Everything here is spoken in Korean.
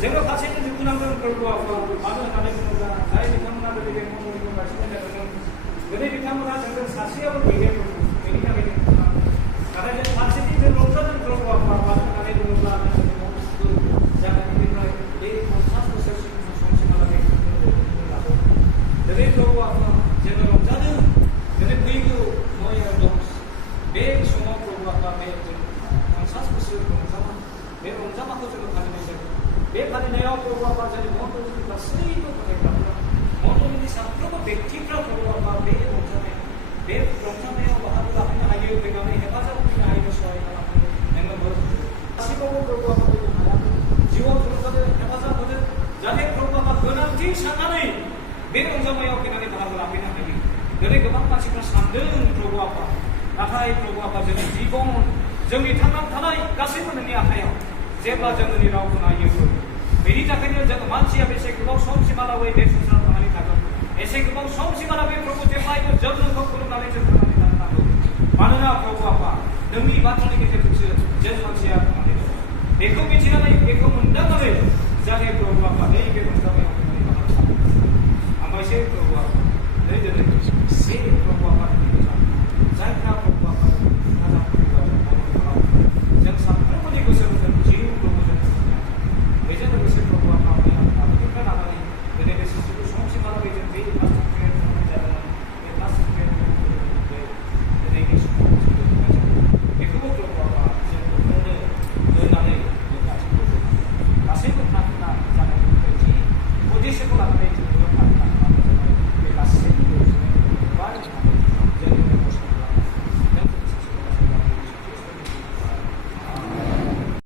제가 사실은 누구나는 불구하고 많은 하나님과 나의 비타민들에게 모든 말씀을 은혜 비타민과 정말 사실을 얘기하고 얘기하게 됩니다. 나라의 사실이 들어오는 불구하고 많은 하나님과 그 자기들과 내 사실을 쓸 수 있는 성취만하게 됩니다. 은혜 불구하고 제가 자는 은혜 부이고 뭐야 좀 매 수업 불구하고 매 사실을 쓸 공사만 매 공사만 거주로 가는 것이 बेखाने नया प्रोग्राम आजले मोटो का सही तो करेगा मोटो में साप्रो को व्यक्ति का प्रोग्राम आ बे प्रोग्राम में वहां का अपने आगे बेगा में हेफाजत की आगे सोई का नेम बर सिको को प्रोग्राम को आया जीवन प्रोग्राम हेफाजत होते जाने प्रोग्राम गोनांथि साननानै बे रंजामायाव फैनानै बाहागो लाफैनो हायो दिनै गोबां मानसिफ्रा सानदों प्रोग्रामा नाथाय प्रोग्रामा जोंनि जीवन जोंनि थांनानै थानाय गासैबो नोंनि आखायाव जेब्ला जों नोंनि रावखौ नायो बेनि थाखायनो जों मानसिया बेसे गोबाव समसिमहालागै बे संसाराव थांनानै थागोन एसे गोबाव समसिमहालागै प्रभु जेब्लायबो जों नोंखौ खुलुमनानै जों थांनानै थानो नांगौ मानोना प्रभु आफा नोंनि बाथ्रानि गेजेरजोंसो जों मानसिया थांनानै दं बेखौ मिथिनानै बेखौ मोनदांनानै जाहाथे प्रभु आफा नैबे